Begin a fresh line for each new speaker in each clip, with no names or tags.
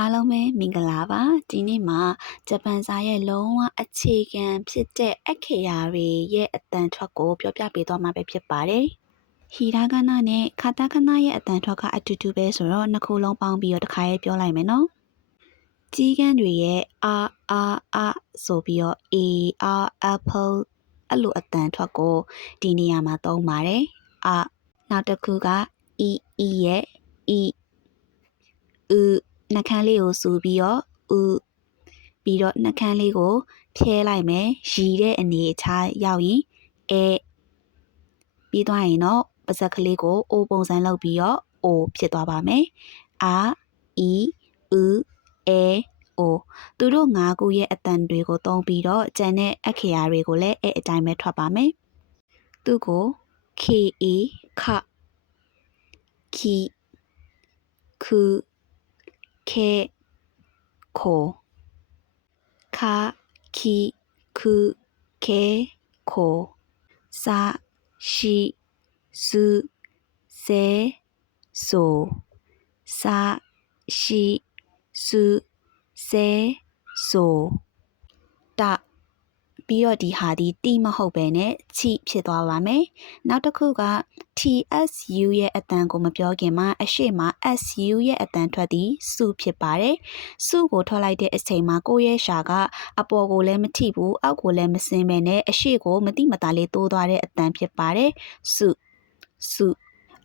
အားလုံးပဲမင်္ဂလာပါဒီနေ့မှာဂျပန်စာရဲ့လုံးဝအခြေခံဖြစ်တဲ့အခရာတွေရဲ့အတန်ထွက်ကိုပြောပြပေးသွားမှာပဲဖြစ်ပါတယ်ဟီရာဂနာနဲ့ခါတာကနာရဲ့အတန်ထွက်ကအတူတူပဲဆိုတော့နှစ်ခုလုံးပေါင်းပြီးတော့တစ်ခါရေးပြောလိုက်မယ်နော်ကြီးကန်းတွေရဲ့အာအာအာဆိုပြီးတော့ a r apple အဲ့လိုအတန်ထွက်ကိုဒီနေရာမှာသုံးပါတယ်အာနောက်တစ်ခုက e e ရဲ့ e ဥ နှာခမ်းလေးကိုစူပြီးတော့ဥပြီးတော့နှာခမ်းလေးကို ဖြဲလိုက်မယ်ရီတဲ့အနေအထားရောက်ရင်အဲပြီးသွားရင်တော့ပါဇက်ကလေးကိုအိုပုံစံလုပ်ပြီးတော့အိုဖြစ်သွားပါမယ်အာအီဥအဲအိုသူတို့၅ခုရဲ့အတန်တွေကိုသုံးပြီးတော့ကျန်တဲ့အခရာတွေကိုလည်းအဲအတိုင်းပဲထွက်ပါမယ်သူကို K A ခခီခု ခဲခိုခါခီခုခဲခိုစာရှိစုဇဲဆိုစာရှိစုဇဲဆိုတ ပြီးတော့ဒီဟာဒီတီမဟုတ်ပဲနဲ့ချီဖြစ်သွားပါမယ်နောက်တစ်ခုက TSU ရဲ့အတန်ကိုမပြောခင်မှာအရှိမ SU ရဲ့အတန်ထွက်သည်စုဖြစ်ပါတယ်စုကိုထွက်လိုက်တဲ့အချိန်မှာကိုယ့်ရဲ့ရှာကအပေါ်ကိုလည်းမထိဘူးအောက်ကိုလည်းမစင်းပဲနဲ့အရှိကိုမတိမတာလေးတိုးသွားတဲ့အတန်ဖြစ်ပါတယ်စုစု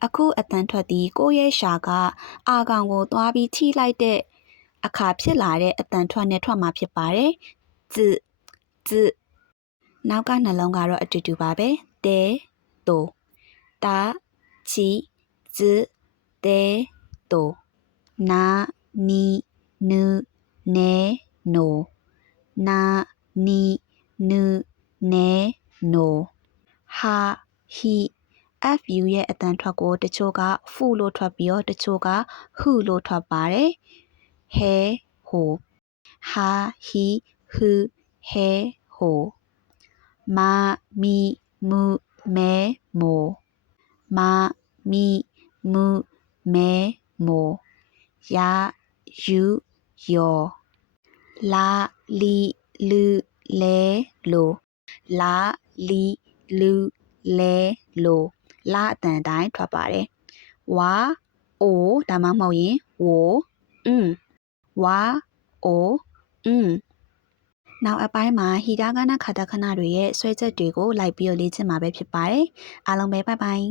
အခုအတန်ထွက်သည်ကိုယ့်ရဲ့ရှာကအာကောင်ကိုသွားပြီးထိလိုက်တဲ့အခါဖြစ်လာတဲ့အတန်ထွက်နဲ့ထွက်မှာဖြစ်ပါတယ်ဇဇ နောက်ကနှလုံးကတော့အတူတူပါပဲတဲတိုတာချီဇတဲတိုနာနီနုနဲနိုနာနီနုနဲနိုဟာဟီ FU ရဲ့အတန်ထွက်ကိုတချို့ကဖူလို့ထွက်ပြီးတော့တချို့ကဟူလို့ထွက်ပါတယ်ဟဲဟိုဟာဟီဟူဟဲဟို မာမီမူမဲမိုမာမီမူမဲမိုယာယူယောလာလီလူလဲလိုလာလီလူလဲလိုလာအတန်တိုင်းထွက်ပါတယ်ဝါအိုဒါမှမဟုတ်ရင်ဝိုအင်းဝါအိုအင်း နောက်အပိုင်းမှာဟီတာကနာခတာခဏတွေရဲ့ဆွဲချက်တွေကိုလိုက်ပြီးတော့လေ့ကျင့်မှာပဲဖြစ်ပါတယ်အားလုံးပဲဘိုင်ဘိုင်